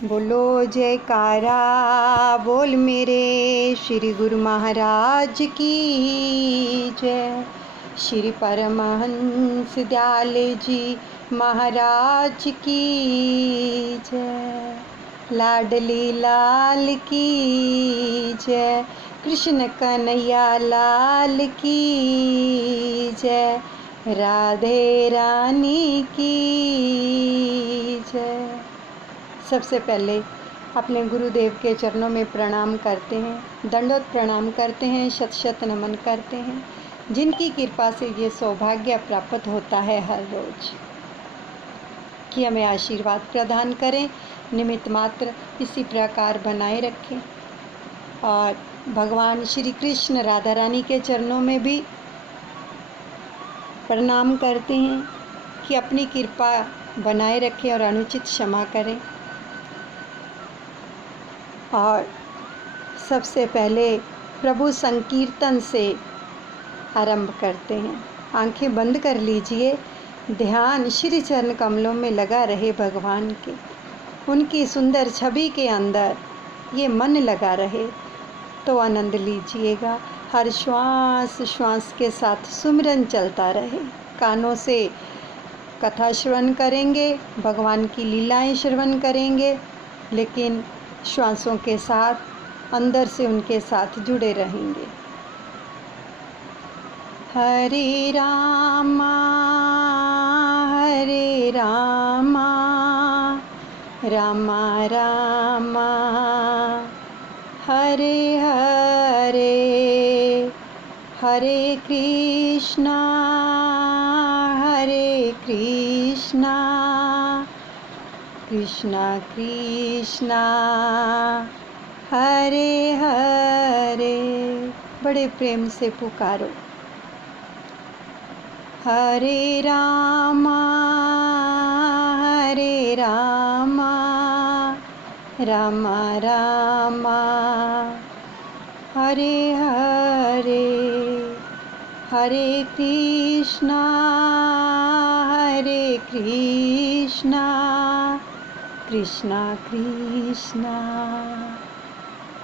बोलो जयकारा बोल मेरे श्री गुरु महाराज की जय। श्री परमहंस दयाल जी महाराज की जय। लाडली लाल की जय। कृष्ण कन्हैया लाल की जय। राधे रानी की जय। सबसे पहले अपने गुरुदेव के चरणों में प्रणाम करते हैं, दंडवत प्रणाम करते हैं, शत शत नमन करते हैं, जिनकी कृपा से ये सौभाग्य प्राप्त होता है हर रोज कि हमें आशीर्वाद प्रदान करें, निमित्त मात्र इसी प्रकार बनाए रखें। और भगवान श्री कृष्ण राधा रानी के चरणों में भी प्रणाम करते हैं कि अपनी कृपा बनाए रखें और अनुचित क्षमा करें। और सबसे पहले प्रभु संकीर्तन से आरंभ करते हैं। आंखें बंद कर लीजिए, ध्यान श्री चरण कमलों में लगा रहे भगवान के, उनकी सुंदर छवि के अंदर ये मन लगा रहे तो आनंद लीजिएगा। हर श्वास श्वास के साथ सुमिरन चलता रहे। कानों से कथा श्रवण करेंगे, भगवान की लीलाएं श्रवण करेंगे, लेकिन श्वासों के साथ अंदर से उनके साथ जुड़े रहेंगे। हरे रामा रामा रामा हरे हरे, हरे कृष्णा कृष्णा कृष्णा हरे हरे। बड़े प्रेम से पुकारो। हरे रामा रामा रामा हरे हरे, हरे कृष्णा कृष्णा कृष्णा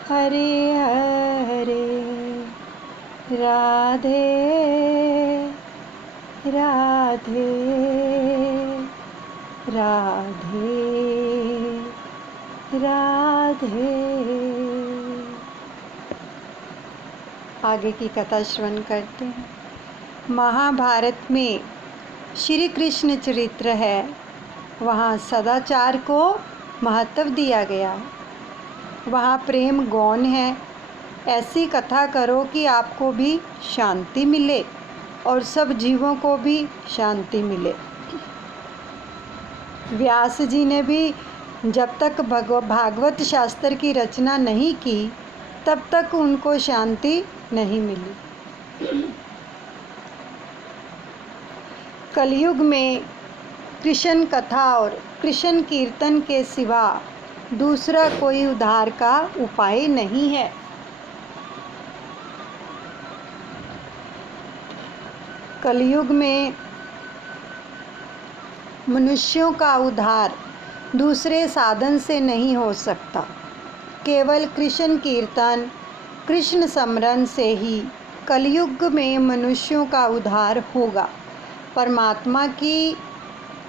हरे हरे। राधे राधे राधे राधे। आगे की कथा श्रवण करते हैं। महाभारत में श्री कृष्ण चरित्र है, वहाँ सदाचार को महत्व दिया गया है। वहाँ प्रेम गौण है। ऐसी कथा करो कि आपको भी शांति मिले और सब जीवों को भी शांति मिले। व्यास जी ने भी जब तक भागवत शास्त्र की रचना नहीं की तब तक उनको शांति नहीं मिली। कलयुग में कृष्ण कथा और कृष्ण कीर्तन के सिवा दूसरा कोई उद्धार का उपाय नहीं है। कलयुग में मनुष्यों का उद्धार दूसरे साधन से नहीं हो सकता। केवल कृष्ण कीर्तन, कृष्ण स्मरण से ही कलयुग में मनुष्यों का उद्धार होगा। परमात्मा की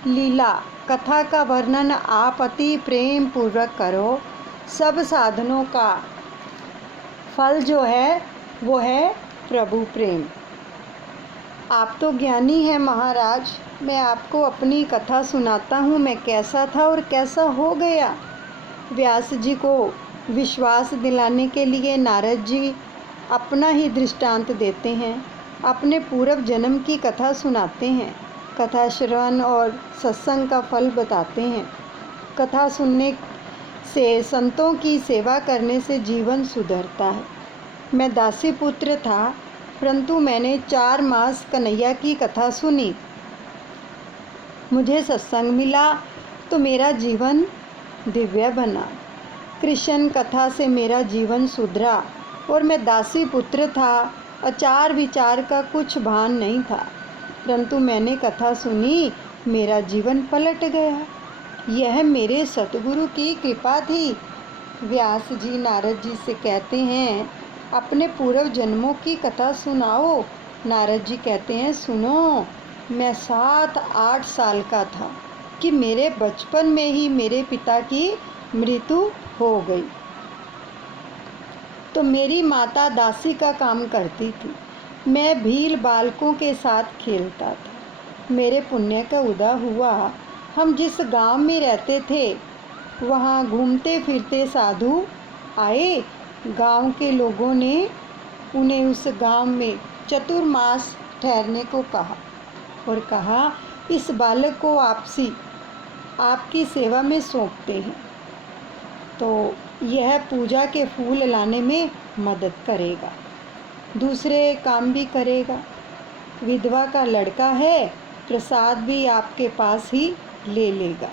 लीला कथा का वर्णन आप अति प्रेम पूर्वक करो। सब साधनों का फल जो है वो है प्रभु प्रेम। आप तो ज्ञानी हैं महाराज, मैं आपको अपनी कथा सुनाता हूँ, मैं कैसा था और कैसा हो गया। व्यास जी को विश्वास दिलाने के लिए नारद जी अपना ही दृष्टांत देते हैं, अपने पूर्व जन्म की कथा सुनाते हैं, कथा श्रवण और सत्संग का फल बताते हैं। कथा सुनने से, संतों की सेवा करने से जीवन सुधरता है। मैं दासी पुत्र था, परंतु मैंने 4 मास कन्हैया की कथा सुनी, मुझे सत्संग मिला तो मेरा जीवन दिव्य बना। कृष्ण कथा से मेरा जीवन सुधरा और मैं दासी पुत्र था, आचार विचार का कुछ भान नहीं था, परंतु मैंने कथा सुनी, मेरा जीवन पलट गया। यह मेरे सतगुरु की कृपा थी। व्यास जी नारद जी से कहते हैं, अपने पूर्व जन्मों की कथा सुनाओ। नारद जी कहते हैं, सुनो। मैं 7-8 साल का था कि मेरे बचपन में ही मेरे पिता की मृत्यु हो गई। तो मेरी माता दासी का काम करती थी। मैं भील बालकों के साथ खेलता था। मेरे पुण्य का उदय हुआ। हम जिस गांव में रहते थे वहाँ घूमते फिरते साधु आए। गांव के लोगों ने उन्हें उस गांव में चतुर्मास ठहरने को कहा और कहा, इस बालक को आपकी सेवा में सौंपते हैं, तो यह पूजा के फूल लाने में मदद करेगा, दूसरे काम भी करेगा। विधवा का लड़का है, प्रसाद भी आपके पास ही ले लेगा।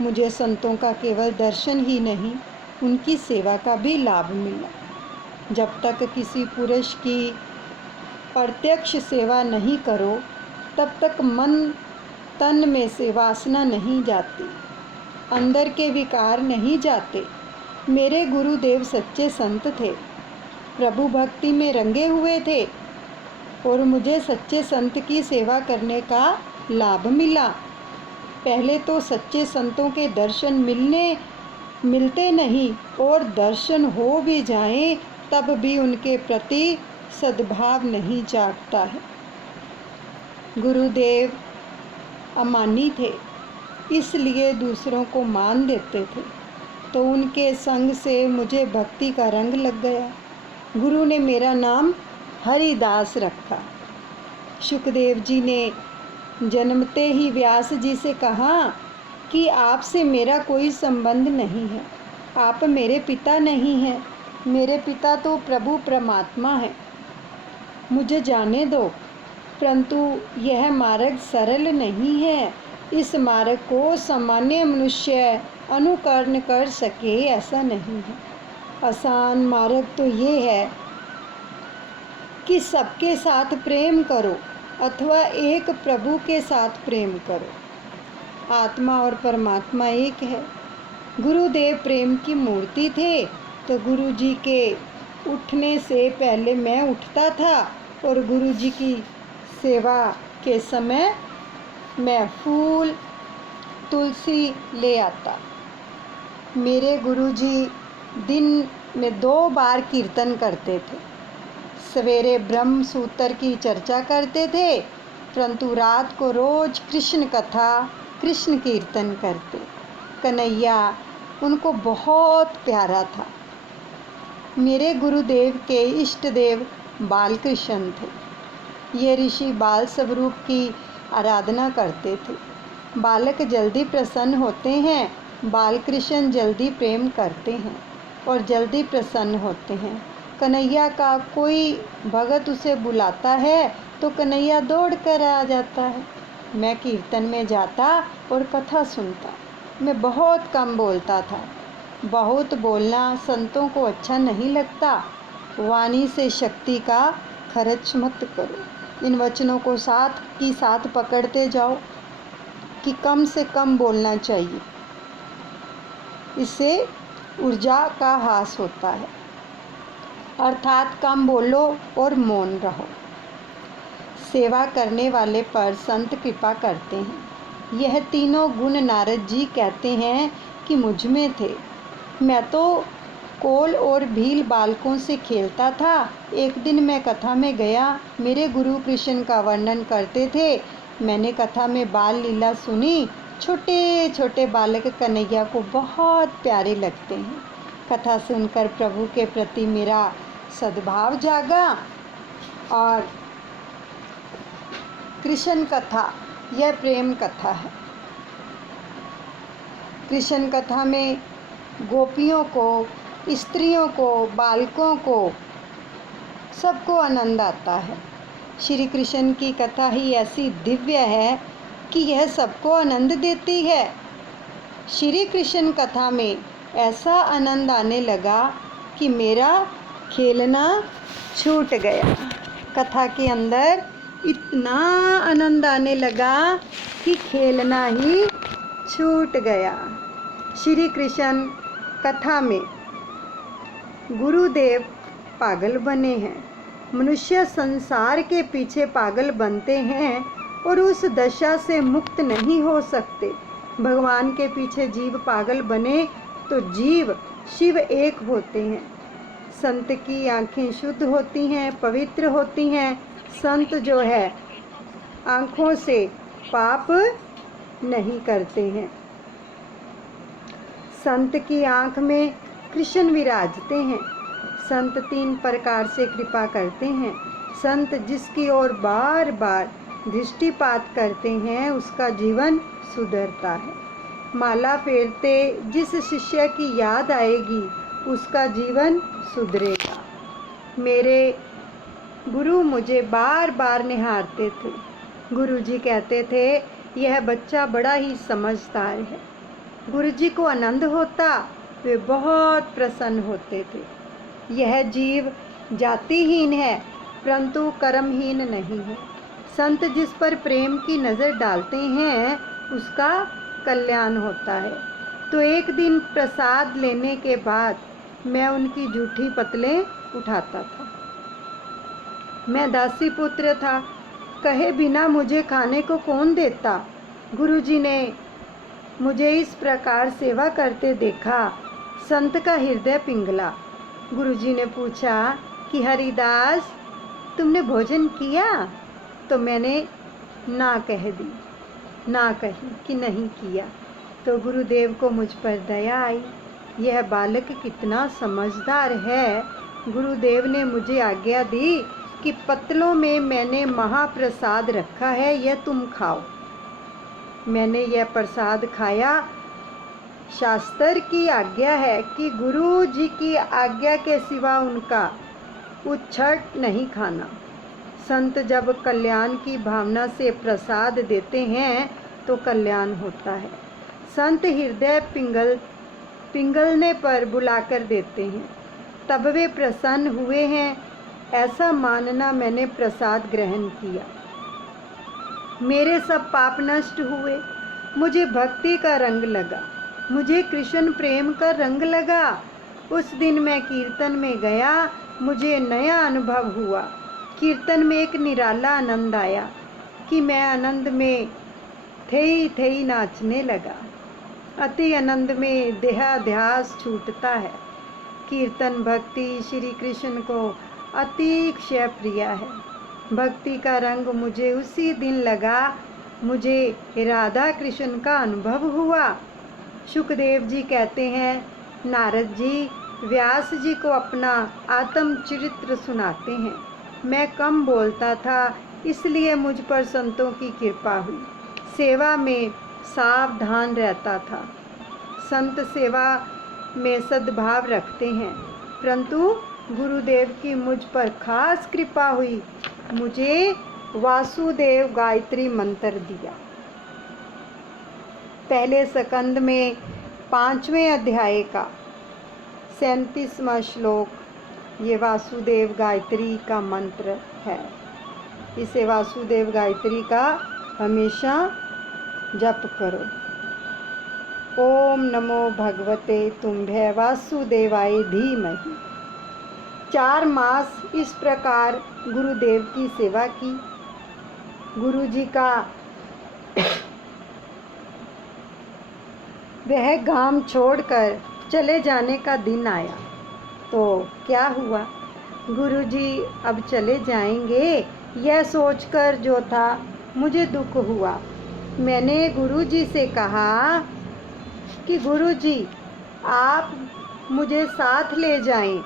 मुझे संतों का केवल दर्शन ही नहीं, उनकी सेवा का भी लाभ मिला। जब तक किसी पुरुष की प्रत्यक्ष सेवा नहीं करो, तब तक मन तन में से वासना नहीं जाती, अंदर के विकार नहीं जाते। मेरे गुरुदेव सच्चे संत थे, प्रभु भक्ति में रंगे हुए थे और मुझे सच्चे संत की सेवा करने का लाभ मिला। पहले तो सच्चे संतों के दर्शन मिलते नहीं, और दर्शन हो भी जाएं तब भी उनके प्रति सद्भाव नहीं जागता है। गुरुदेव अमानी थे, इसलिए दूसरों को मान देते थे, तो उनके संग से मुझे भक्ति का रंग लग गया। गुरु ने मेरा नाम हरिदास रखा। शुकदेव जी ने जन्मते ही व्यास जी से कहा कि आपसे मेरा कोई संबंध नहीं है, आप मेरे पिता नहीं हैं, मेरे पिता तो प्रभु परमात्मा है, मुझे जाने दो। परंतु यह मार्ग सरल नहीं है, इस मार्ग को सामान्य मनुष्य अनुकरण कर सके ऐसा नहीं है। आसान मार्ग तो ये है कि सबके साथ प्रेम करो अथवा एक प्रभु के साथ प्रेम करो। आत्मा और परमात्मा एक है। गुरुदेव प्रेम की मूर्ति थे, तो गुरु जी के उठने से पहले मैं उठता था और गुरु जी की सेवा के समय मैं फूल तुलसी ले आता। मेरे गुरु जी दिन में 2 बार कीर्तन करते थे। सवेरे ब्रह्म सूत्र की चर्चा करते थे, परंतु रात को रोज कृष्ण कथा कृष्ण कीर्तन करते। कन्हैया उनको बहुत प्यारा था। मेरे गुरुदेव के इष्ट देव बालकृष्ण थे। ये ऋषि बाल स्वरूप की आराधना करते थे। बालक जल्दी प्रसन्न होते हैं, बालकृष्ण जल्दी प्रेम करते हैं और जल्दी प्रसन्न होते हैं। कन्हैया का कोई भगत उसे बुलाता है तो कन्हैया दौड़ कर आ जाता है। मैं कीर्तन में जाता और कथा सुनता। मैं बहुत कम बोलता था। बहुत बोलना संतों को अच्छा नहीं लगता। वाणी से शक्ति का खर्च मत करो। इन वचनों को साथ पकड़ते जाओ कि कम से कम बोलना चाहिए, इससे ऊर्जा का ह्रास होता है। अर्थात कम बोलो और मौन रहो। सेवा करने वाले पर संत कृपा करते हैं। यह तीनों गुण नारद जी कहते हैं कि मुझ में थे। मैं तो कोल और भील बालकों से खेलता था। एक दिन मैं कथा में गया, मेरे गुरु कृष्ण का वर्णन करते थे। मैंने कथा में बाल लीला सुनी। छोटे छोटे बालक कन्हैया को बहुत प्यारे लगते हैं। कथा सुनकर प्रभु के प्रति मेरा सद्भाव जागा और कृष्ण कथा यह प्रेम कथा है। कृष्ण कथा में गोपियों को, स्त्रियों को, बालकों को सबको आनंद आता है। श्री कृष्ण की कथा ही ऐसी दिव्य है कि यह सबको आनंद देती है। श्री कृष्ण कथा में ऐसा आनंद आने लगा कि मेरा खेलना छूट गया। कथा के अंदर इतना आनंद आने लगा कि खेलना ही छूट गया। श्री कृष्ण कथा में गुरुदेव पागल बने हैं। मनुष्य संसार के पीछे पागल बनते हैं और उस दशा से मुक्त नहीं हो सकते। भगवान के पीछे जीव पागल बने तो जीव शिव एक होते हैं। संत की आंखें शुद्ध होती हैं, पवित्र होती हैं। संत जो है आँखों से पाप नहीं करते हैं। संत की आँख में कृष्ण विराजते हैं। संत 3 प्रकार से कृपा करते हैं। संत जिसकी ओर बार बार दृष्टिपात करते हैं उसका जीवन सुधरता है। माला फेरते जिस शिष्य की याद आएगी उसका जीवन सुधरेगा। मेरे गुरु मुझे बार बार निहारते थे। गुरुजी कहते थे यह बच्चा बड़ा ही समझदार है। गुरुजी को आनंद होता, वे बहुत प्रसन्न होते थे। यह जीव जातिहीन है परंतु कर्महीन नहीं है। संत जिस पर प्रेम की नज़र डालते हैं उसका कल्याण होता है। तो एक दिन प्रसाद लेने के बाद मैं उनकी जूठी पतलें उठाता था। मैं दासी पुत्र था, कहे बिना मुझे खाने को कौन देता। गुरुजी ने मुझे इस प्रकार सेवा करते देखा, संत का हृदय पिघला। गुरुजी ने पूछा कि हरिदास तुमने भोजन किया? तो मैंने ना कही कि नहीं किया। तो गुरुदेव को मुझ पर दया आई, यह बालक कितना समझदार है। गुरुदेव ने मुझे आज्ञा दी कि पत्तलों में मैंने महाप्रसाद रखा है, यह तुम खाओ। मैंने यह प्रसाद खाया। शास्त्र की आज्ञा है कि गुरु जी की आज्ञा के सिवा उनका उच्छट नहीं खाना। संत जब कल्याण की भावना से प्रसाद देते हैं तो कल्याण होता है। संत हृदय पिघलने पर बुलाकर देते हैं, तब वे प्रसन्न हुए हैं, ऐसा मानना मैंने प्रसाद ग्रहण किया। मेरे सब पाप नष्ट हुए। मुझे भक्ति का रंग लगा, मुझे कृष्ण प्रेम का रंग लगा। उस दिन मैं कीर्तन में गया, मुझे नया अनुभव हुआ। कीर्तन में एक निराला आनंद आया कि मैं आनंद में थई नाचने लगा। अति आनंद में देहाध्यास छूटता है। कीर्तन भक्ति श्री कृष्ण को अतिशय प्रिय है। भक्ति का रंग मुझे उसी दिन लगा, मुझे राधा कृष्ण का अनुभव हुआ। सुखदेव जी कहते हैं नारद जी व्यास जी को अपना आत्मचरित्र सुनाते हैं। मैं कम बोलता था इसलिए मुझ पर संतों की कृपा हुई। सेवा में सावधान रहता था। संत सेवा में सद्भाव रखते हैं, परंतु गुरुदेव की मुझ पर खास कृपा हुई। मुझे वासुदेव गायत्री मंत्र दिया। पहले स्कंद में 5वें अध्याय का 37वां श्लोक ये वासुदेव गायत्री का मंत्र है। इसे वासुदेव गायत्री का हमेशा जप करो। ओम नमो भगवते तुम्भे वासुदेवाय धीमहि। 4 मास इस प्रकार गुरुदेव की सेवा की। गुरुजी का वह गांव छोड़कर चले जाने का दिन आया तो क्या हुआ, गुरुजी अब चले जाएंगे यह सोचकर जो था मुझे दुख हुआ। मैंने गुरुजी से कहा कि गुरुजी आप मुझे साथ ले जाएं,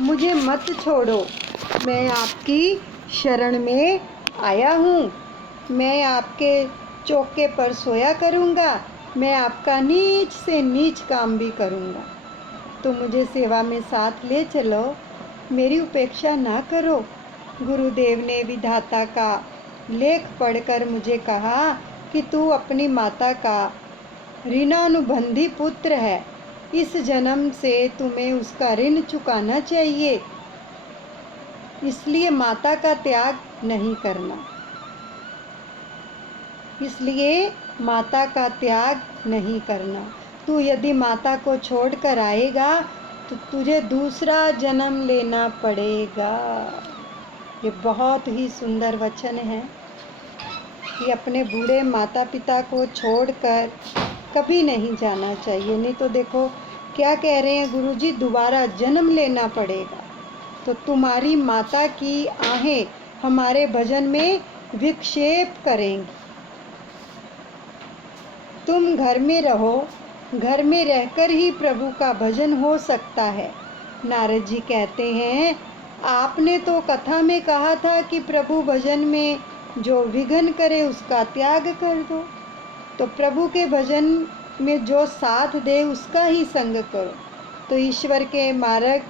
मुझे मत छोड़ो। मैं आपकी शरण में आया हूँ। मैं आपके चौके पर सोया करूँगा। मैं आपका नीच से नीच काम भी करूँगा। तो मुझे सेवा में साथ ले चलो, मेरी उपेक्षा ना करो। गुरुदेव ने विधाता का लेख पढ़कर मुझे कहा कि तू अपनी माता का ऋणानुबंधी पुत्र है। इस जन्म से तुम्हें उसका ऋण चुकाना चाहिए, इसलिए माता का त्याग नहीं करना। इसलिए माता का त्याग नहीं करना। तू यदि माता को छोड़कर आएगा तो तुझे दूसरा जन्म लेना पड़ेगा। ये बहुत ही सुंदर वचन है कि अपने बूढ़े माता पिता को छोड़कर कभी नहीं जाना चाहिए। नहीं तो देखो क्या कह रहे हैं गुरुजी, दोबारा जन्म लेना पड़ेगा। तो तुम्हारी माता की आहें हमारे भजन में विक्षेप करेंगी। तुम घर में रहो, घर में रहकर ही प्रभु का भजन हो सकता है। नारद जी कहते हैं, आपने तो कथा में कहा था कि प्रभु भजन में जो विघ्न करे उसका त्याग कर दो। तो प्रभु के भजन में जो साथ दे उसका ही संग करो। तो ईश्वर के मार्ग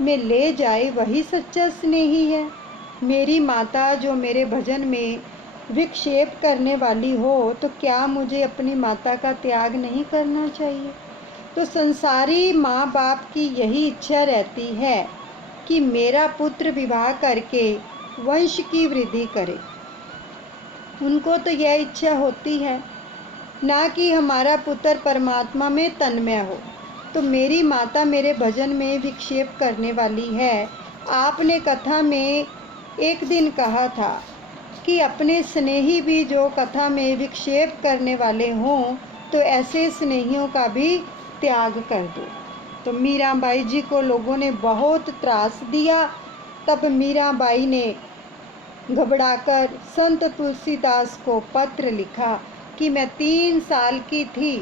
में ले जाए वही सच्चा स्नेही है। मेरी माता जो मेरे भजन में विक्षेप करने वाली हो, तो क्या मुझे अपनी माता का त्याग नहीं करना चाहिए? तो संसारी माँ बाप की यही इच्छा रहती है कि मेरा पुत्र विवाह करके वंश की वृद्धि करे। उनको तो यह इच्छा होती है ना कि हमारा पुत्र परमात्मा में तन्मय हो। तो मेरी माता मेरे भजन में विक्षेप करने वाली है। आपने कथा में एक दिन कहा था कि अपने स्नेही भी जो कथा में विक्षेप करने वाले हों, तो ऐसे स्नेहियों का भी त्याग कर दो। तो मीराबाई जी को लोगों ने बहुत त्रास दिया। तब मीराबाई ने घबराकर संत तुलसीदास को पत्र लिखा कि मैं 3 साल की थी,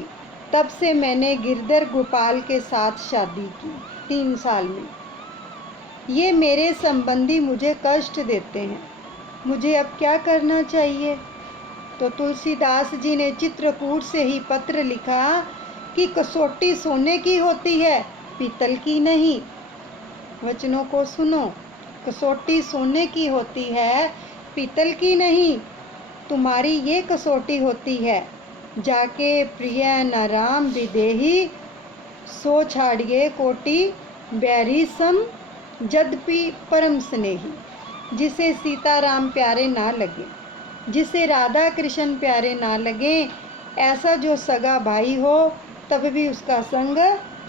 तब से मैंने गिरधर गोपाल के साथ शादी की। 3 साल में ये मेरे संबंधी मुझे कष्ट देते हैं, मुझे अब क्या करना चाहिए? तो तुलसीदास जी ने चित्रकूट से ही पत्र लिखा कि कसौटी सोने की होती है, पीतल की नहीं। वचनों को सुनो, कसौटी सोने की होती है, पीतल की नहीं। तुम्हारी ये कसौटी होती है, जाके प्रिय न राम विदेही, सो छाड़िए कोटि बैरी सम, यद्यपि परम स्नेही। जिसे सीताराम प्यारे ना लगे, जिसे राधा कृष्ण प्यारे ना लगे, ऐसा जो सगा भाई हो तब भी उसका संग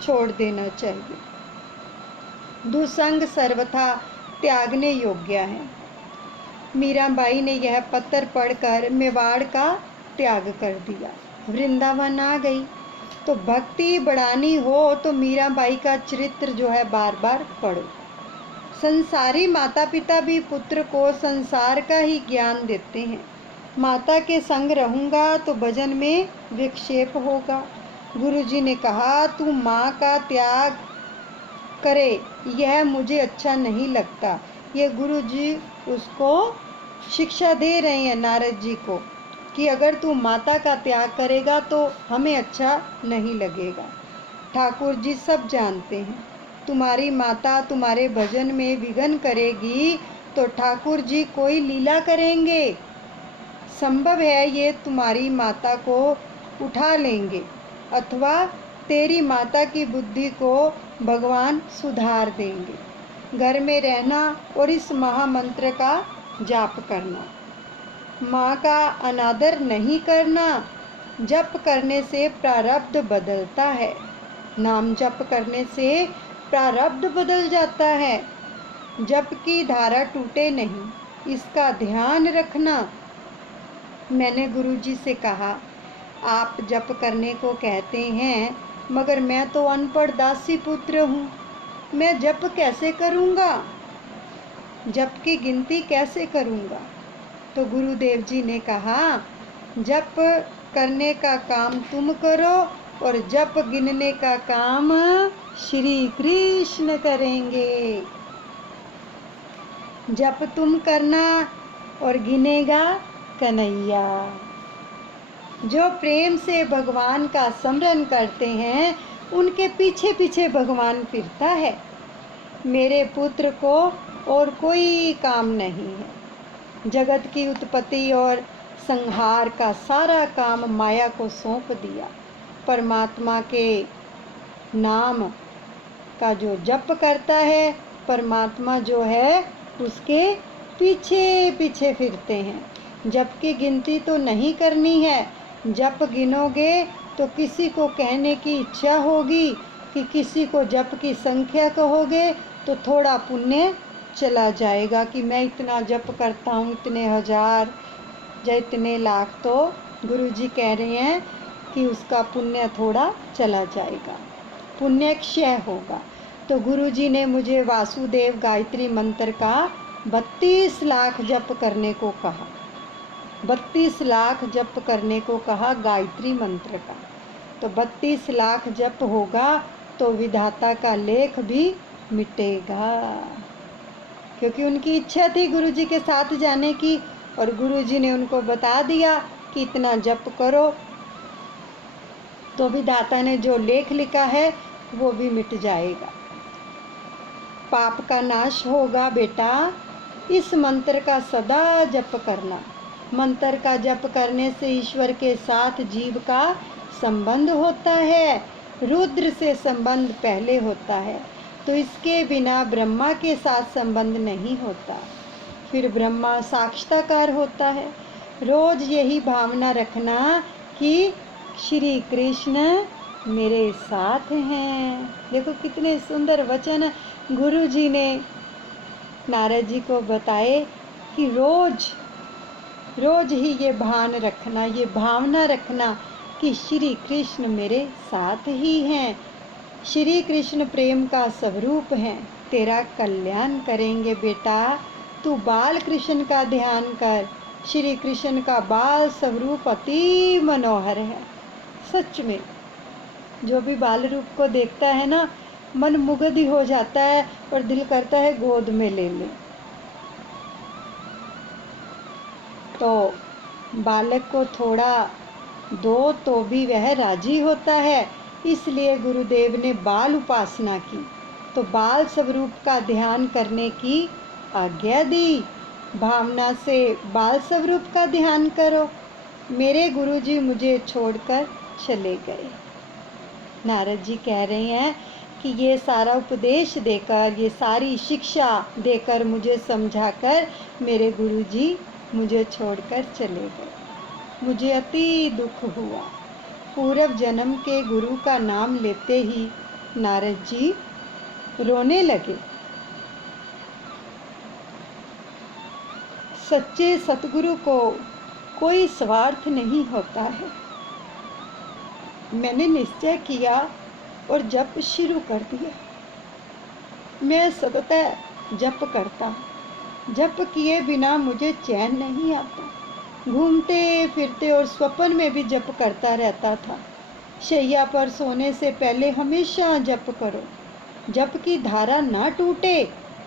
छोड़ देना चाहिए। दुसंग सर्वथा त्यागने योग्य है। मीराबाई ने यह पत्र पढ़कर मेवाड़ का त्याग कर दिया, वृंदावन आ गई। तो भक्ति बढ़ानी हो तो मीराबाई का चरित्र जो है बार बार पढ़ो। संसारी माता पिता भी पुत्र को संसार का ही ज्ञान देते हैं। माता के संग रहूँगा तो भजन में विक्षेप होगा। गुरुजी ने कहा, तू माँ का त्याग करे, यह मुझे अच्छा नहीं लगता। ये गुरुजी उसको शिक्षा दे रहे हैं नारद जी को कि अगर तू माता का त्याग करेगा तो हमें अच्छा नहीं लगेगा। ठाकुर जी सब जानते हैं, तुम्हारी माता तुम्हारे भजन में विघ्न करेगी तो ठाकुर जी कोई लीला करेंगे। संभव है ये तुम्हारी माता को उठा लेंगे, अथवा तेरी माता की बुद्धि को भगवान सुधार देंगे। घर में रहना और इस महामंत्र का जाप करना। माँ का अनादर नहीं करना। जप करने से प्रारब्ध बदलता है। नाम जप करने से प्रारब्ध बदल जाता है। जप की धारा टूटे नहीं, इसका ध्यान रखना। मैंने गुरुजी से कहा, आप जप करने को कहते हैं, मगर मैं तो अनपढ़ दासी पुत्र हूँ, मैं जप कैसे करूँगा? जप की गिनती कैसे करूँगा? तो गुरुदेव जी ने कहा, जप करने का काम तुम करो और जप गिनने का काम श्री कृष्ण करेंगे। जप तुम करना और गिनेगा कन्हैया। जो प्रेम से भगवान का स्मरण करते हैं, उनके पीछे पीछे भगवान फिरता है। मेरे पुत्र को और कोई काम नहीं है। जगत की उत्पत्ति और संहार का सारा काम माया को सौंप दिया। परमात्मा के नाम का जो जप करता है, परमात्मा जो है उसके पीछे पीछे फिरते हैं। जप की गिनती तो नहीं करनी है, जप गिनोगे तो किसी को कहने की इच्छा होगी कि किसी को जप की संख्या कहोगे तो थोड़ा पुण्य चला जाएगा कि मैं इतना जप करता हूँ, इतने हजार या इतने लाख। तो गुरुजी कह रहे हैं कि उसका पुण्य थोड़ा चला जाएगा, पुण्य क्षय होगा। तो गुरुजी ने मुझे वासुदेव गायत्री मंत्र का 32 लाख जप करने को कहा, 32 लाख जप करने को कहा गायत्री मंत्र का। तो 32 लाख जप होगा तो विधाता का लेख भी मिटेगा, क्योंकि उनकी इच्छा थी गुरुजी के साथ जाने की, और गुरुजी ने उनको बता दिया कि इतना जप करो, तो विधाता ने जो लेख लिखा है वो भी मिट जाएगा, पाप का नाश होगा। बेटा, इस मंत्र का सदा जप करना। मंत्र का जप करने से ईश्वर के साथ जीव का संबंध होता है, रुद्र से संबंध पहले होता है, तो इसके बिना ब्रह्मा के साथ संबंध नहीं होता, फिर ब्रह्मा साक्षात्कार होता है। रोज यही भावना रखना कि श्री कृष्ण मेरे साथ हैं। देखो कितने सुंदर वचन गुरु जी ने नारद जी को बताए कि रोज रोज ही ये भान रखना, ये भावना रखना कि श्री कृष्ण मेरे साथ ही हैं। श्री कृष्ण प्रेम का स्वरूप है, तेरा कल्याण करेंगे। बेटा, तू बाल कृष्ण का ध्यान कर। श्री कृष्ण का बाल स्वरूप अति मनोहर है। सच में जो भी बाल रूप को देखता है ना, मन मुग्ध ही हो जाता है और दिल करता है गोद में ले ले। तो बालक को थोड़ा दो तो भी वह राजी होता है, इसलिए गुरुदेव ने बाल उपासना की, तो बाल स्वरूप का ध्यान करने की आज्ञा दी। भावना से बाल स्वरूप का ध्यान करो। मेरे गुरुजी मुझे छोड़कर चले गए। नारद जी कह रहे हैं कि ये सारा उपदेश देकर, ये सारी शिक्षा देकर, मुझे समझाकर मेरे गुरुजी मुझे छोड़कर चले गए। मुझे अति दुख हुआ। पूर्व जन्म के गुरु का नाम लेते ही नारद जी रोने लगे। सच्चे सतगुरु को कोई स्वार्थ नहीं होता है। मैंने निश्चय किया और जप शुरू कर दिया। मैं सतत जप करता, जप किए बिना मुझे चैन नहीं आता। घूमते फिरते और स्वप्न में भी जप करता रहता था। शैया पर सोने से पहले हमेशा जप करो, जप की धारा ना टूटे।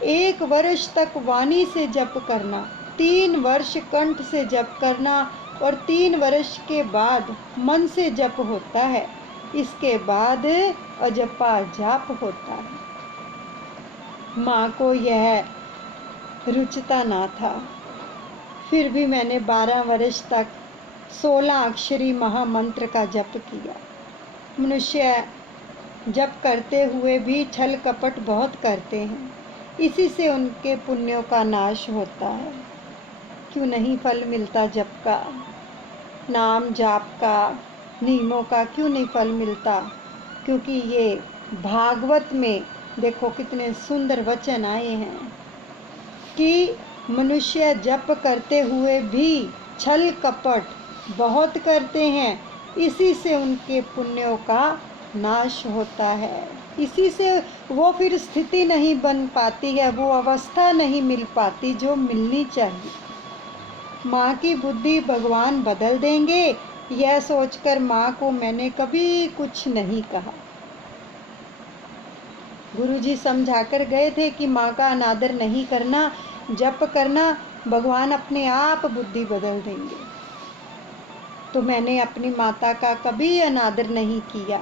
1 वर्ष तक वाणी से जप करना, 3 वर्ष कंठ से जप करना, और 3 वर्ष के बाद मन से जप होता है। इसके बाद अजपा जाप होता है। माँ को यह रुचता ना था, फिर भी मैंने 12 वर्ष तक 16 अक्षरी महामंत्र का जप किया। मनुष्य जप करते हुए भी छल कपट बहुत करते हैं, इसी से उनके पुण्यों का नाश होता है। क्यों नहीं फल मिलता जप का, नाम जाप का, नियमों का क्यों नहीं फल मिलता? क्योंकि ये भागवत में देखो कितने सुंदर वचन आए हैं कि मनुष्य जप करते हुए भी छल कपट बहुत करते हैं, इसी से उनके पुण्यों का नाश होता है। इसी से वो फिर स्थिति नहीं बन पाती है, वो अवस्था नहीं मिल पाती जो मिलनी चाहिए। माँ की बुद्धि भगवान बदल देंगे, यह सोचकर माँ को मैंने कभी कुछ नहीं कहा। गुरुजी समझाकर गए थे कि माँ का अनादर नहीं करना, जप करना, भगवान अपने आप बुद्धि बदल देंगे। तो मैंने अपनी माता का कभी अनादर नहीं किया।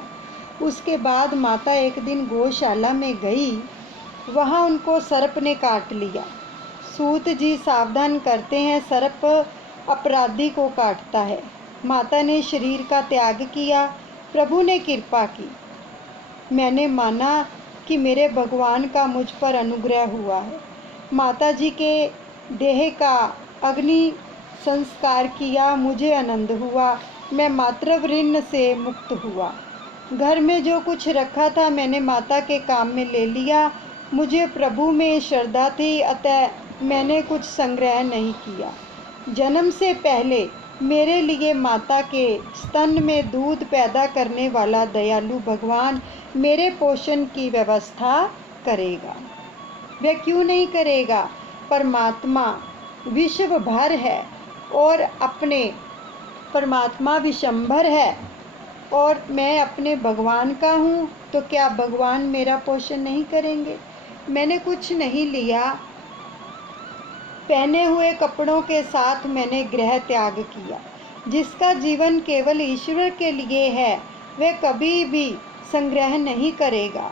उसके बाद माता एक दिन गौशाला में गई, वहाँ उनको सर्प ने काट लिया। सूत जी सावधान करते हैं, सर्प अपराधी को काटता है। माता ने शरीर का त्याग किया, प्रभु ने कृपा की। मैंने माना कि मेरे भगवान का मुझ पर अनुग्रह हुआ है। माता जी के देह का अग्नि संस्कार किया, मुझे आनंद हुआ। मैं मातृ ऋण से मुक्त हुआ। घर में जो कुछ रखा था मैंने माता के काम में ले लिया। मुझे प्रभु में श्रद्धा थी, अतः मैंने कुछ संग्रह नहीं किया। जन्म से पहले मेरे लिए माता के स्तन में दूध पैदा करने वाला दयालु भगवान मेरे पोषण की व्यवस्था करेगा। वह क्यों नहीं करेगा? परमात्मा विश्व भर है और अपने परमात्मा विशंभर है और मैं अपने भगवान का हूँ, तो क्या भगवान मेरा पोषण नहीं करेंगे? मैंने कुछ नहीं लिया। पहने हुए कपड़ों के साथ मैंने गृह त्याग किया। जिसका जीवन केवल ईश्वर के लिए है वह कभी भी संग्रह नहीं करेगा।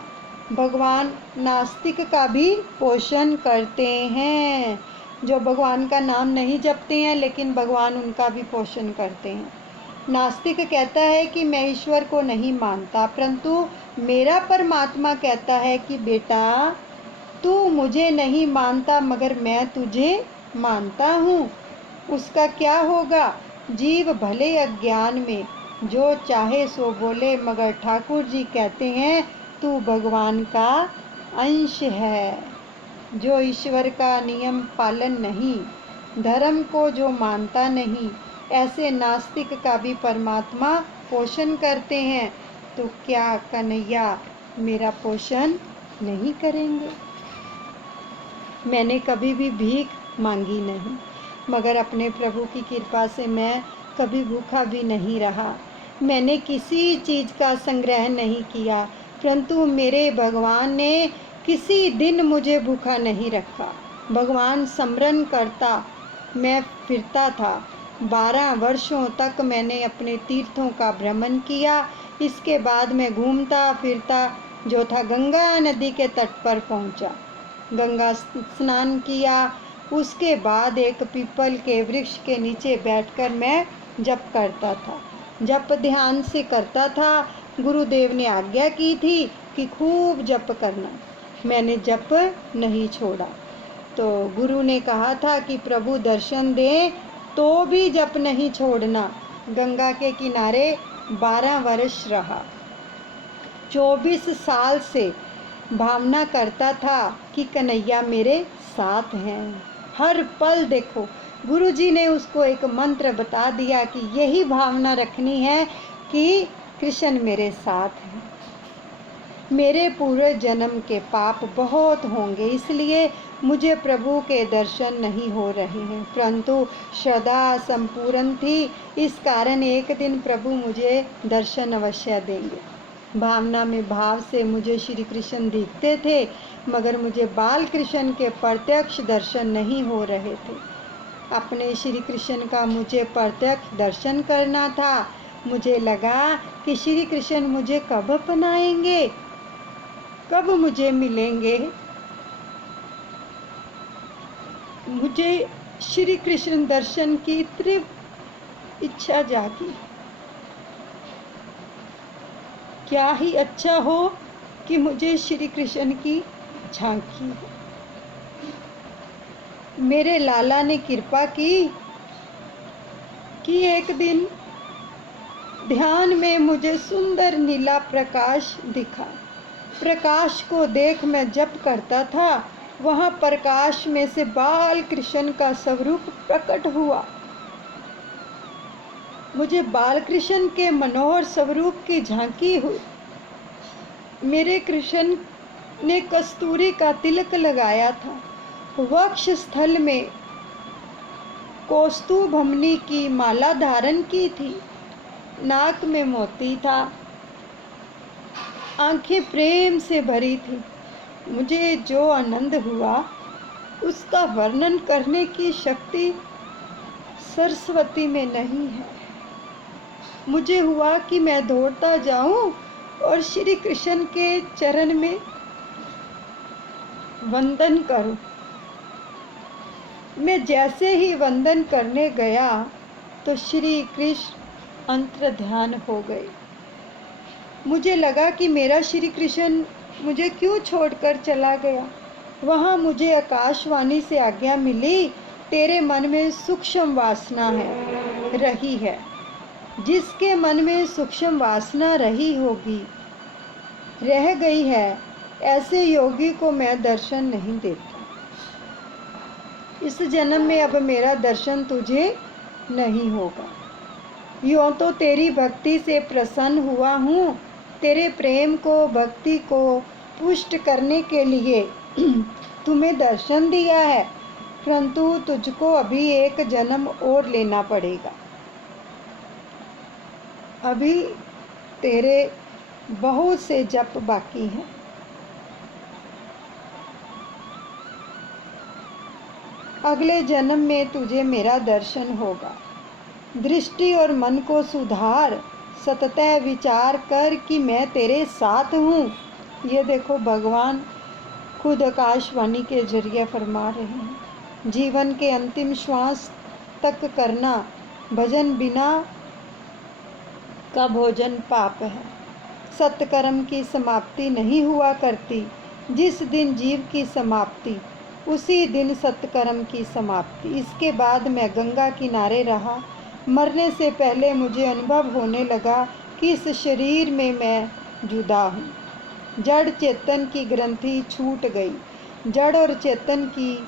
भगवान नास्तिक का भी पोषण करते हैं। जो भगवान का नाम नहीं जपते हैं लेकिन भगवान उनका भी पोषण करते हैं। नास्तिक कहता है कि मैं ईश्वर को नहीं मानता, परंतु मेरा परमात्मा कहता है कि बेटा तू मुझे नहीं मानता मगर मैं तुझे मानता हूँ। उसका क्या होगा? जीव भले अज्ञान में जो चाहे सो बोले, मगर ठाकुर जी कहते हैं तू भगवान का अंश है। जो ईश्वर का नियम पालन नहीं, धर्म को जो मानता नहीं, ऐसे नास्तिक का भी परमात्मा पोषण करते हैं। तो क्या कन्हैया मेरा पोषण नहीं करेंगे? मैंने कभी भी भीख मांगी नहीं, मगर अपने प्रभु की कृपा से मैं कभी भूखा भी नहीं रहा। मैंने किसी चीज़ का संग्रह नहीं किया, परंतु मेरे भगवान ने किसी दिन मुझे भूखा नहीं रखा। भगवान स्मरण करता मैं फिरता था। 12 वर्षों तक मैंने अपने तीर्थों का भ्रमण किया। इसके बाद मैं घूमता फिरता जो था गंगा नदी के तट पर पहुंचा। गंगा स्नान किया। उसके बाद एक पीपल के वृक्ष के नीचे बैठकर मैं जप करता था। जप ध्यान से करता था। गुरुदेव ने आज्ञा की थी कि खूब जप करना। मैंने जप नहीं छोड़ा। तो गुरु ने कहा था कि प्रभु दर्शन दे तो भी जप नहीं छोड़ना। गंगा के किनारे 12 वर्ष रहा। 24 साल से भावना करता था कि कन्हैया मेरे साथ हैं। हर पल देखो, गुरु जी ने उसको एक मंत्र बता दिया कि यही भावना रखनी है कि कृष्ण मेरे साथ हैं। मेरे पूरे जन्म के पाप बहुत होंगे, इसलिए मुझे प्रभु के दर्शन नहीं हो रहे हैं, परंतु श्रद्धा संपूर्ण थी, इस कारण एक दिन प्रभु मुझे दर्शन अवश्य देंगे। भावना में भाव से मुझे श्री कृष्ण दिखते थे, मगर मुझे बाल कृष्ण के प्रत्यक्ष दर्शन नहीं हो रहे थे। अपने श्री कृष्ण का मुझे प्रत्यक्ष दर्शन करना था। मुझे लगा कि श्री कृष्ण मुझे कब अपनाएंगे, कब मुझे मिलेंगे। मुझे श्री कृष्ण दर्शन की तीव्र इच्छा जागी। क्या ही अच्छा हो कि मुझे श्री कृष्ण की झांकी हो। मेरे लाला ने कृपा की कि एक दिन ध्यान में मुझे सुंदर नीला प्रकाश दिखा। प्रकाश को देख मैं जप करता था। वहाँ प्रकाश में से बाल कृष्ण का स्वरूप प्रकट हुआ। मुझे बाल कृष्ण के मनोहर स्वरूप की झांकी हुई। मेरे कृष्ण ने कस्तूरी का तिलक लगाया था। वक्ष स्थल में कौस्तुभमणि की माला धारण की थी। नाक में मोती था। आंखें प्रेम से भरी थी। मुझे जो आनंद हुआ उसका वर्णन करने की शक्ति सरस्वती में नहीं है। मुझे हुआ कि मैं दौड़ता जाऊं और श्री कृष्ण के चरण में वंदन करूं। मैं जैसे ही वंदन करने गया तो श्री कृष्ण अंतर ध्यान हो गए। मुझे लगा कि मेरा श्री कृष्ण मुझे क्यों छोड़कर चला गया। वहाँ मुझे आकाशवाणी से आज्ञा मिली, तेरे मन में सूक्ष्म वासना है रही है, जिसके मन में सूक्ष्म वासना रही होगी, रह गई है, ऐसे योगी को मैं दर्शन नहीं देता। इस जन्म में अब मेरा दर्शन तुझे नहीं होगा। यूँ तो तेरी भक्ति से प्रसन्न हुआ हूँ, तेरे प्रेम को, भक्ति को पुष्ट करने के लिए तुम्हें दर्शन दिया है, परंतु तुझको अभी एक जन्म और लेना पड़ेगा। अभी तेरे बहुत से जप बाकी हैं। अगले जन्म में तुझे मेरा दर्शन होगा। दृष्टि और मन को सुधार, सततः विचार कर कि मैं तेरे साथ हूँ। ये देखो भगवान खुद आकाशवाणी के जरिए फरमा रहे हैं। जीवन के अंतिम श्वास तक करना भजन बिना का भोजन पाप है। सत्कर्म की समाप्ति नहीं हुआ करती। जिस दिन जीव की समाप्ति, उसी दिन सत्कर्म की समाप्ति। इसके बाद मैं गंगा किनारे रहा। मरने से पहले मुझे अनुभव होने लगा कि इस शरीर में मैं जुदा हूँ। जड़ चेतन की ग्रंथि छूट गई। जड़ और चेतन की,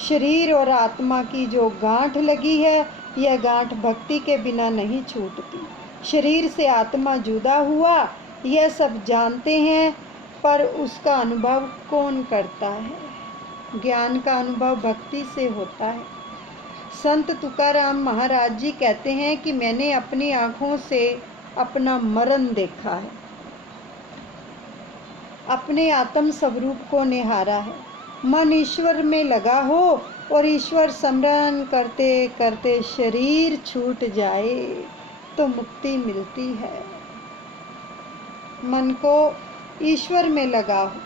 शरीर और आत्मा की जो गांठ लगी है, यह गांठ भक्ति के बिना नहीं छूटती। शरीर से आत्मा जुदा हुआ, यह सब जानते हैं, पर उसका अनुभव कौन करता है? ज्ञान का अनुभव भक्ति से होता है। संत तुकाराम महाराज जी कहते हैं कि मैंने अपनी आँखों से अपना मरण देखा है, अपने आत्म स्वरूप को निहारा है। मन ईश्वर में लगा हो और ईश्वर स्मरण करते करते शरीर छूट जाए तो मुक्ति मिलती है। मन को ईश्वर में लगा हो।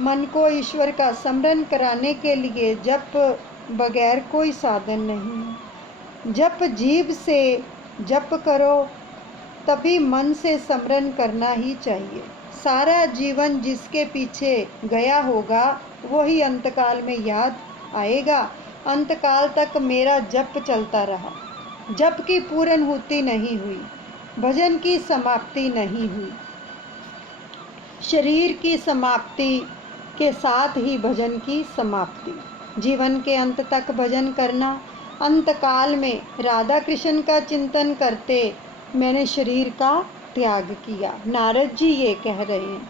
मन को ईश्वर का स्मरण कराने के लिए जप बगैर कोई साधन नहीं है। जप जीभ से जप करो, तभी मन से स्मरण करना ही चाहिए। सारा जीवन जिसके पीछे गया होगा, वही अंतकाल में याद आएगा। अंतकाल तक मेरा जप चलता रहा। जप की पूर्णहुति नहीं हुई, भजन की समाप्ति नहीं हुई। शरीर की समाप्ति के साथ ही भजन की समाप्ति। जीवन के अंत तक भजन करना। अंतकाल में राधा कृष्ण का चिंतन करते मैंने शरीर का त्याग किया। नारद जी ये कह रहे हैं,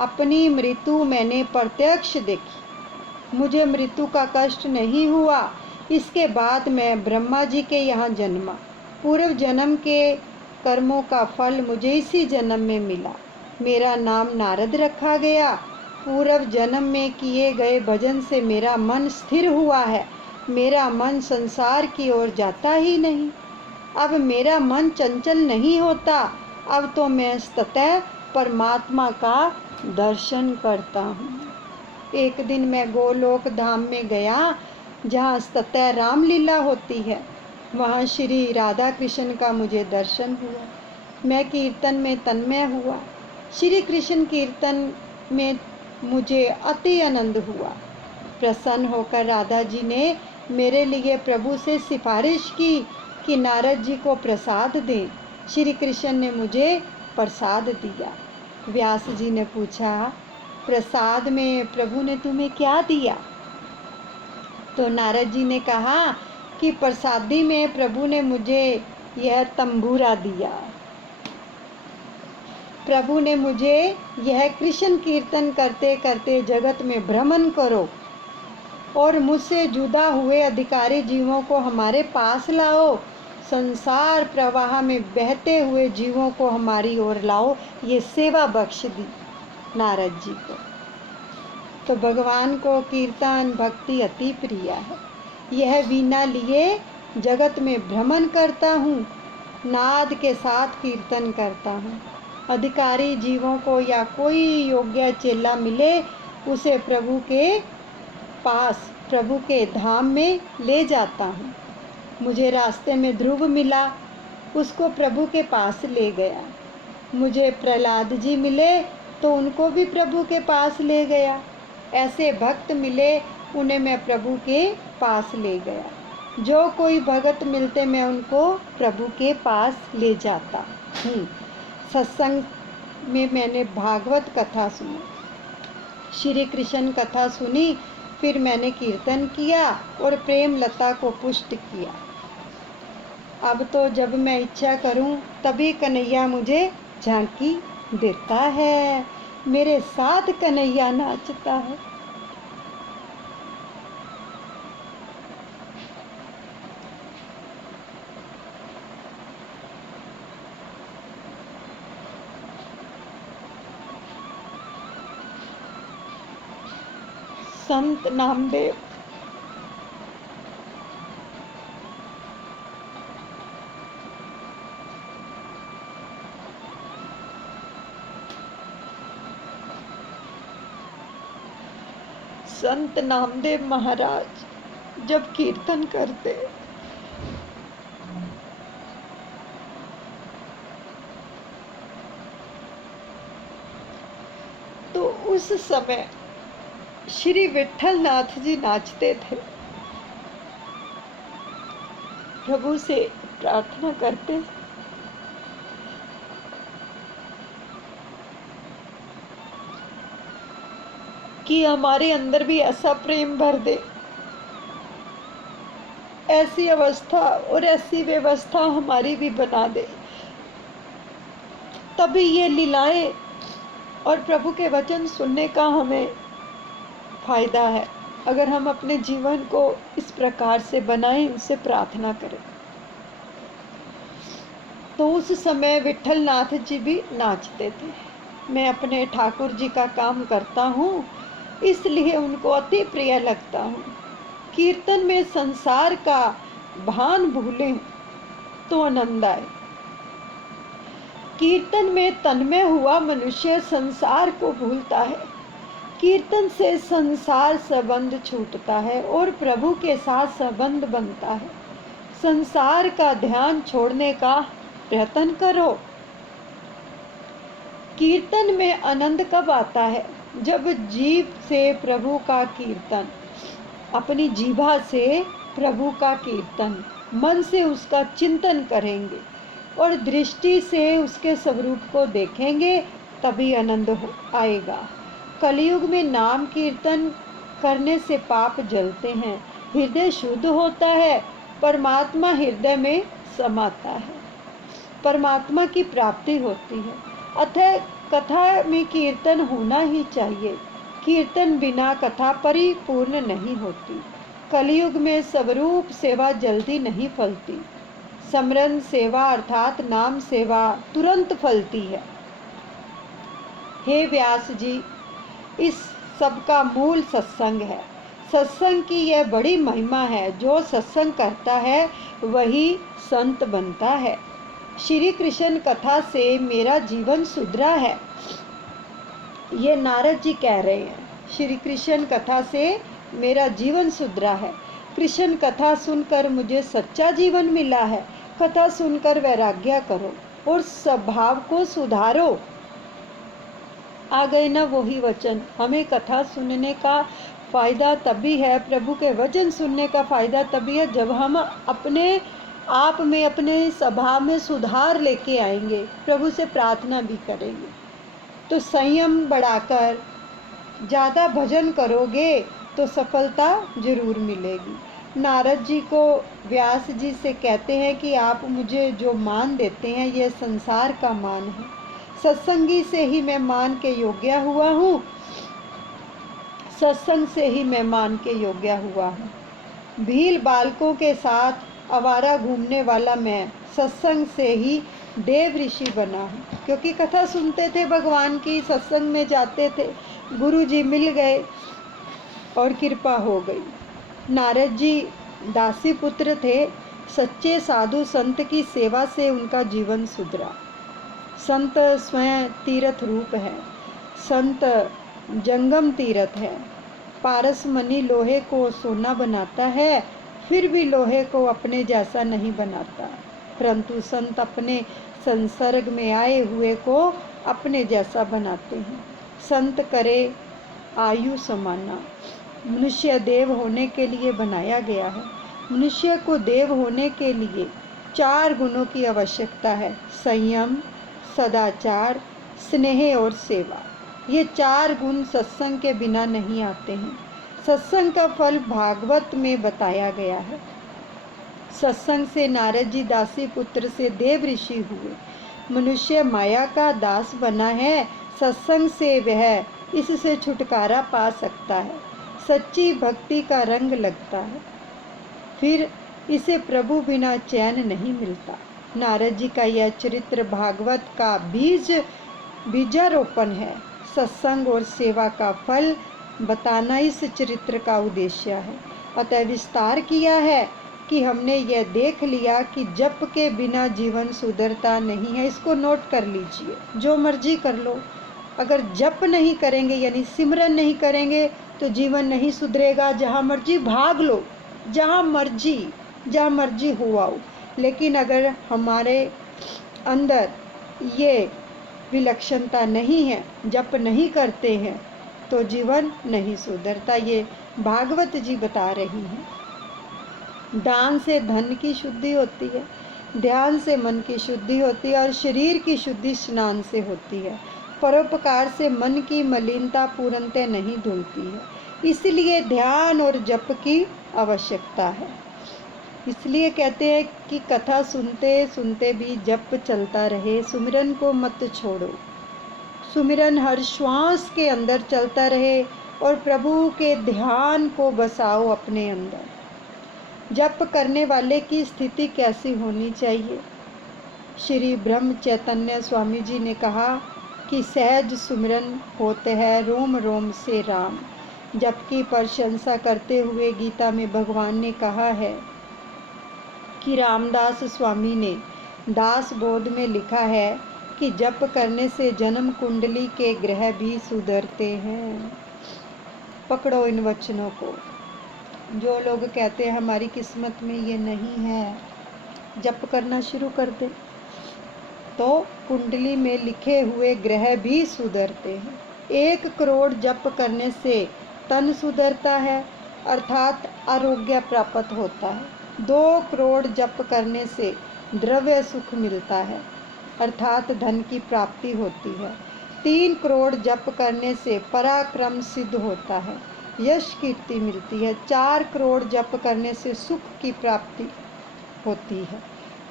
अपनी मृत्यु मैंने प्रत्यक्ष देखी, मुझे मृत्यु का कष्ट नहीं हुआ। इसके बाद मैं ब्रह्मा जी के यहाँ जन्मा। पूर्व जन्म के कर्मों का फल मुझे इसी जन्म में मिला। मेरा नाम नारद रखा गया। पूर्व जन्म में किए गए भजन से मेरा मन स्थिर हुआ है। मेरा मन संसार की ओर जाता ही नहीं। अब मेरा मन चंचल नहीं होता। अब तो मैं सतत परमात्मा का दर्शन करता हूँ। एक दिन मैं गोलोक धाम में गया, जहाँ सतत रामलीला होती है। वहाँ श्री राधा कृष्ण का मुझे दर्शन हुआ। मैं कीर्तन में तन्मय हुआ। श्री कृष्ण कीर्तन में मुझे अति आनंद हुआ। प्रसन्न होकर राधा जी ने मेरे लिए प्रभु से सिफारिश की कि नारद जी को प्रसाद दें। श्री कृष्ण ने मुझे प्रसाद दिया। व्यास जी ने पूछा, प्रसाद में प्रभु ने तुम्हें क्या दिया? तो नारद जी ने कहा कि प्रसादी में प्रभु ने मुझे यह तंबूरा दिया। प्रभु ने मुझे यह कृष्ण कीर्तन करते करते जगत में भ्रमण करो और मुझसे जुदा हुए अधिकारी जीवों को हमारे पास लाओ, संसार प्रवाह में बहते हुए जीवों को हमारी ओर लाओ, ये सेवा बख्श दी नारद जी को। तो भगवान को कीर्तन भक्ति अति प्रिय है। यह वीणा लिए जगत में भ्रमण करता हूँ, नाद के साथ कीर्तन करता हूँ। अधिकारी जीवों को या कोई योग्य चेला मिले, उसे प्रभु के पास, प्रभु के धाम में ले जाता हूँ। मुझे रास्ते में ध्रुव मिला, उसको प्रभु के पास ले गया। मुझे प्रहलाद जी मिले तो उनको भी प्रभु के पास ले गया। ऐसे भक्त मिले, उन्हें मैं प्रभु के पास ले गया। जो कोई भगत मिलते मैं उनको प्रभु के पास ले जाता हूँ। सत्संग में मैंने भागवत कथा सुनी, श्री कृष्ण कथा सुनी, फिर मैंने कीर्तन किया और प्रेम लता को पुष्ट किया। अब तो जब मैं इच्छा करूं तभी कन्हैया मुझे झांकी देता है, मेरे साथ कन्हैया नाचता है। संत नामदेव। संत नामदेव महाराज जब कीर्तन करते तो उस समय श्री विठल नाथ जी नाचते थे, प्रभु से प्रार्थना करते कि हमारे अंदर भी ऐसा प्रेम भर दे, ऐसी अवस्था और ऐसी व्यवस्था हमारी भी बना दे, तभी ये लीलाएं और प्रभु के वचन सुनने का हमें फायदा है। अगर हम अपने जीवन को इस प्रकार से बनाएं, उससे प्रार्थना करें। तो उस समय विठल नाथ जी भी नाचते थे। मैं अपने ठाकुर जी का काम करता हूँ, इसलिए उनको अति प्रिय लगता हूँ। कीर्तन में संसार का भान भूलें तो आनंद आए। कीर्तन में तन्मय हुआ मनुष्य संसार को भूलता है। कीर्तन से संसार संबंध छूटता है और प्रभु के साथ संबंध बनता है। संसार का ध्यान छोड़ने का प्रयत्न करो। कीर्तन में आनंद कब आता है? जब जीभ से प्रभु का कीर्तन, अपनी जीभा से प्रभु का कीर्तन, मन से उसका चिंतन करेंगे और दृष्टि से उसके स्वरूप को देखेंगे, तभी आनंद आएगा। कलयुग में नाम कीर्तन करने से पाप जलते हैं, हृदय शुद्ध होता है, परमात्मा हृदय में समाता है, परमात्मा की प्राप्ति होती है। अतः कथा में कीर्तन होना ही चाहिए। कीर्तन बिना कथा परिपूर्ण नहीं होती। कलयुग में स्वरूप सेवा जल्दी नहीं फलती। समरण सेवा अर्थात नाम सेवा तुरंत फलती है। हे व्यास जी, इस सब का मूल सत्संग है। सत्संग की यह बड़ी महिमा है। जो सत्संग करता है वही संत बनता है। श्री कृष्ण कथा से मेरा जीवन सुधरा है, ये नारद जी कह रहे हैं। श्री कृष्ण कथा से मेरा जीवन सुधरा है। कृष्ण कथा सुनकर मुझे सच्चा जीवन मिला है। कथा सुनकर वैराग्य करो और स्वभाव को सुधारो। आ गए ना वही वचन। हमें कथा सुनने का फायदा तभी है, प्रभु के वचन सुनने का फायदा तभी है जब हम अपने आप में, अपने स्वभाव में सुधार लेके आएंगे, प्रभु से प्रार्थना भी करेंगे। तो संयम बढ़ाकर ज़्यादा भजन करोगे तो सफलता जरूर मिलेगी। नारद जी को व्यास जी से कहते हैं कि आप मुझे जो मान देते हैं ये संसार का मान है। सत्संगी से ही मैं मान के योग्य हुआ हूँ, सत्संग से ही मैं मान के योग्य हुआ हूँ। भील बालकों के साथ आवारा घूमने वाला मैं सत्संग से ही देव ऋषि बना हूँ, क्योंकि कथा सुनते थे भगवान की, सत्संग में जाते थे, गुरु जी मिल गए और कृपा हो गई। नारद जी दासी पुत्र थे। सच्चे साधु संत की सेवा से उनका जीवन सुधरा। संत स्वयं तीर्थ रूप है। संत जंगम तीर्थ है। पारस मणि लोहे को सोना बनाता है, फिर भी लोहे को अपने जैसा नहीं बनाता, परंतु संत अपने संसर्ग में आए हुए को अपने जैसा बनाते हैं। संत करे आयु समाना। मनुष्य देव होने के लिए बनाया गया है। मनुष्य को देव होने के लिए 4 गुणों की आवश्यकता है: संयम, सदाचार, स्नेह और सेवा। ये 4 गुण सत्संग के बिना नहीं आते हैं। सत्संग का फल भागवत में बताया गया है। सत्संग से नारद जी दासी पुत्र से देव ऋषि हुए। मनुष्य माया का दास बना है, सत्संग से वह इससे छुटकारा पा सकता है। सच्ची भक्ति का रंग लगता है, फिर इसे प्रभु बिना चैन नहीं मिलता। नारद जी का यह चरित्र भागवत का बीजारोपण है। सत्संग और सेवा का फल बताना इस चरित्र का उद्देश्य है। अतः विस्तार किया है कि हमने यह देख लिया कि जप के बिना जीवन सुधरता नहीं है। इसको नोट कर लीजिए, जो मर्जी कर लो, अगर जप नहीं करेंगे यानी सिमरन नहीं करेंगे तो जीवन नहीं सुधरेगा। जहाँ मर्जी भाग लो, जहाँ मर्जी हो आओ, लेकिन अगर हमारे अंदर ये विलक्षणता नहीं है, जप नहीं करते हैं, तो जीवन नहीं सुधरता। ये भागवत जी बता रही हैं। दान से धन की शुद्धि होती है, ध्यान से मन की शुद्धि होती है और शरीर की शुद्धि स्नान से होती है। परोपकार से मन की मलिनता पूर्णतः नहीं धुलती है। इसलिए ध्यान और जप की आवश्यकता है। इसलिए कहते हैं कि कथा सुनते सुनते भी जप चलता रहे। सुमिरन को मत छोड़ो। सुमिरन हर श्वास के अंदर चलता रहे और प्रभु के ध्यान को बसाओ अपने अंदर। जप करने वाले की स्थिति कैसी होनी चाहिए? श्री ब्रह्म चैतन्य स्वामी जी ने कहा कि सहज सुमिरन होते हैं रोम रोम से राम। जप की प्रशंसा करते हुए गीता में भगवान ने कहा है कि रामदास स्वामी ने दास बोध में लिखा है कि जप करने से जन्म कुंडली के ग्रह भी सुधरते हैं। पकड़ो इन वचनों को। जो लोग कहते हैं हमारी किस्मत में ये नहीं है, जप करना शुरू कर दे तो कुंडली में लिखे हुए ग्रह भी सुधरते हैं। 1 करोड़ जप करने से तन सुधरता है, अर्थात आरोग्य प्राप्त होता है। 2 करोड़ जप करने से द्रव्य सुख मिलता है, अर्थात धन की प्राप्ति होती है। 3 करोड़ जप करने से पराक्रम सिद्ध होता है, यश कीर्ति मिलती है। 4 करोड़ जप करने से सुख की प्राप्ति होती है।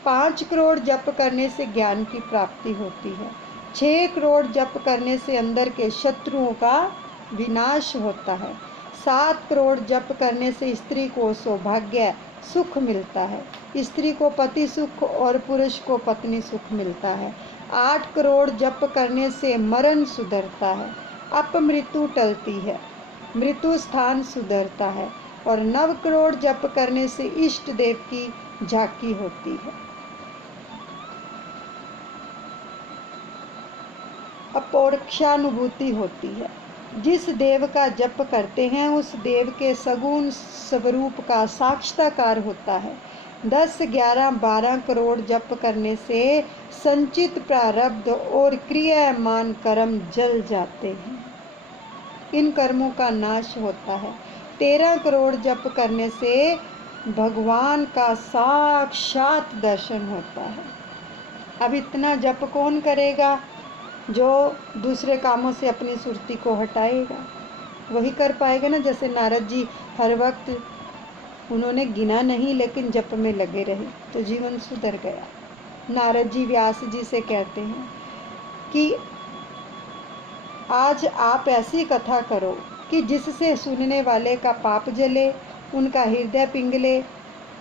5 करोड़ जप करने से ज्ञान की प्राप्ति होती है। 6 करोड़ जप करने से अंदर के शत्रुओं का विनाश होता है। 7 करोड़ जप करने से स्त्री को सौभाग्य सुख मिलता है, स्त्री को पति सुख और पुरुष को पत्नी सुख मिलता है। 8 करोड़ जप करने से मरण सुधरता है, अपमृत्यु टलती है, मृत्यु स्थान सुधरता है और 9 करोड़ जप करने से इष्ट देव की झांकी होती है। अपरोक्षानुभूति होती है। जिस देव का जप करते हैं उस देव के सगुण स्वरूप का साक्षात्कार होता है। 10, 11, 12 करोड़ जप करने से संचित प्रारब्ध और क्रियामान कर्म जल जाते हैं, इन कर्मों का नाश होता है। 13 करोड़ जप करने से भगवान का साक्षात दर्शन होता है। अब इतना जप कौन करेगा? जो दूसरे कामों से अपनी सुरती को हटाएगा वही कर पाएगा ना। जैसे नारद जी हर वक्त उन्होंने गिना नहीं लेकिन जप में लगे रहे तो जीवन सुधर गया। नारद जी व्यास जी से कहते हैं कि आज आप ऐसी कथा करो कि जिससे सुनने वाले का पाप जले, उनका हृदय पिघले।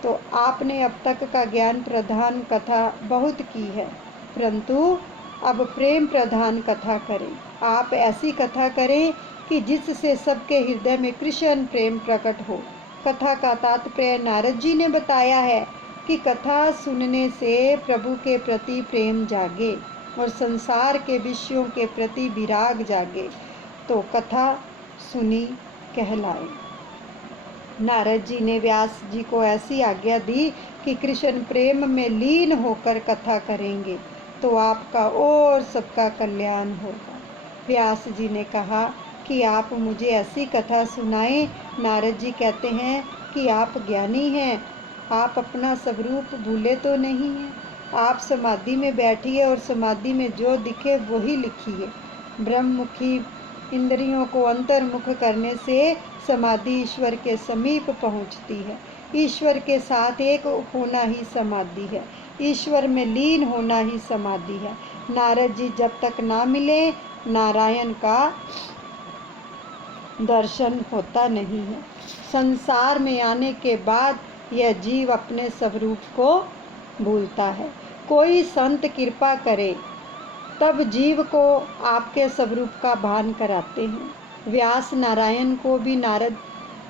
तो आपने अब तक का ज्ञान प्रधान कथा बहुत की है, परंतु अब प्रेम प्रधान कथा करें। आप ऐसी कथा करें कि जिससे सबके हृदय में कृष्ण प्रेम प्रकट हो। कथा का तात्पर्य नारद जी ने बताया है कि कथा सुनने से प्रभु के प्रति प्रेम जागे और संसार के विषयों के प्रति विराग जागे तो कथा सुनी कहलाए। नारद जी ने व्यास जी को ऐसी आज्ञा दी कि कृष्ण प्रेम में लीन होकर कथा करेंगे तो आपका और सबका कल्याण होगा। व्यास जी ने कहा कि आप मुझे ऐसी कथा सुनाएं। नारद जी कहते हैं कि आप ज्ञानी हैं, आप अपना स्वरूप भूले तो नहीं हैं। आप समाधि में बैठिए और समाधि में जो दिखे वही लिखिए। ब्रह्ममुखी इंद्रियों को अंतर्मुख करने से समाधि ईश्वर के समीप पहुंचती है। ईश्वर के साथ एक होना ही समाधि है। ईश्वर में लीन होना ही समाधि है। नारद जी जब तक ना मिले नारायण का दर्शन होता नहीं है। संसार में आने के बाद यह जीव अपने स्वरूप को भूलता है। कोई संत कृपा करे तब जीव को आपके स्वरूप का भान कराते हैं। व्यास नारायण को भी नारद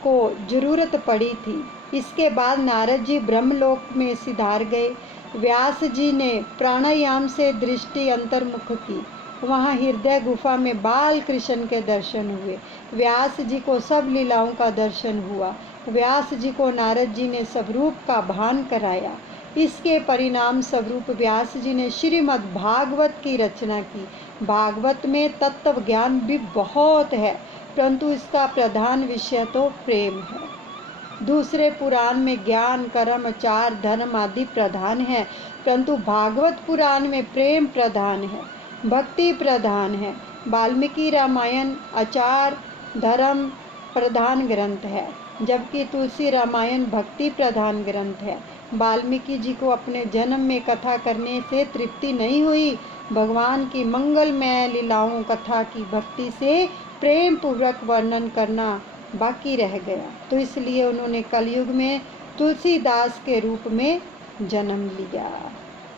को जरूरत पड़ी थी। इसके बाद नारद जी ब्रह्मलोक में सिधार गए। व्यास जी ने प्राणायाम से दृष्टि अंतर्मुख की। वहाँ हृदय गुफा में बाल कृष्ण के दर्शन हुए। व्यास जी को सब लीलाओं का दर्शन हुआ। व्यास जी को नारद जी ने स्वरूप का भान कराया। इसके परिणाम स्वरूप व्यास जी ने श्रीमद् भागवत की रचना की। भागवत में तत्व ज्ञान भी बहुत है, परंतु इसका प्रधान विषय तो प्रेम है। दूसरे पुराण में ज्ञान, कर्म, आचार, धर्म आदि प्रधान है, परंतु भागवत पुराण में प्रेम प्रधान है, भक्ति प्रधान है। वाल्मीकि रामायण आचार धर्म प्रधान ग्रंथ है, जबकि तुलसी रामायण भक्ति प्रधान ग्रंथ है। वाल्मीकि जी को अपने जन्म में कथा करने से तृप्ति नहीं हुई। भगवान की मंगलमय लीलाओं कथा की भक्ति से प्रेम पूर्वक वर्णन करना बाकी रह गया, तो इसलिए उन्होंने कलयुग में तुलसीदास के रूप में जन्म लिया।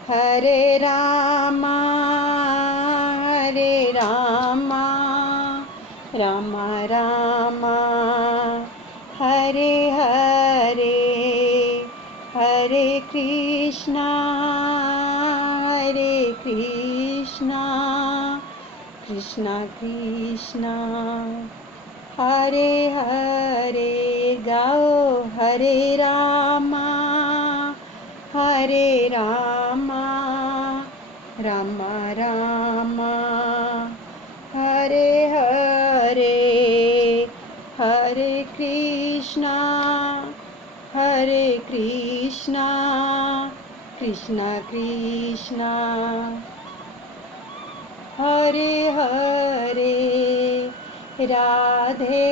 हरे रामा रामा रामा हरे हरे, हरे कृष्णा कृष्णा कृष्णा हरे हरे। गाओ हरे रामा रामा रामा हरे हरे, हरे कृष्णा कृष्णा कृष्णा हरे हरे। राधे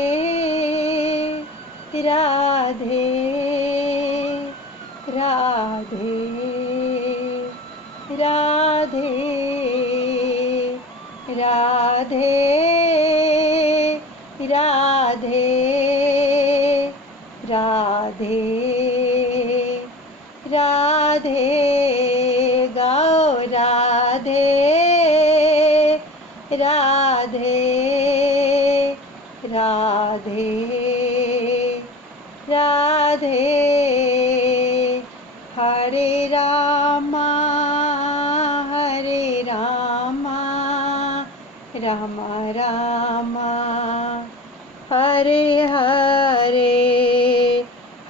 राधे राधे राधे राधे राधे राधे राधे। गाओ राधे राधे राधे राधे। हरे रामा रामा रामा हरे हरे,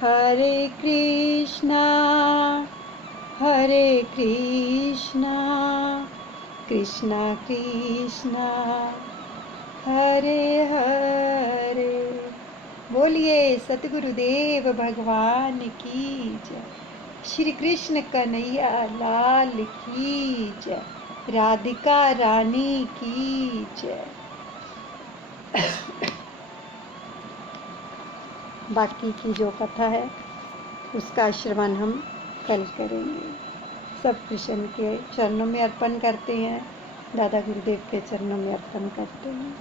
हरे कृष्णा कृष्णा कृष्णा हरे हरे। बोलिए सतगुरुदेव भगवान की जय। श्री कृष्ण कन्हैया लाल की जय। राधिका रानी की जय। बाकी की जो कथा है उसका श्रवण हम कल करेंगे। सब कृष्ण के चरणों में अर्पण करते हैं, दादा गुरुदेव के चरणों में अर्पण करते हैं।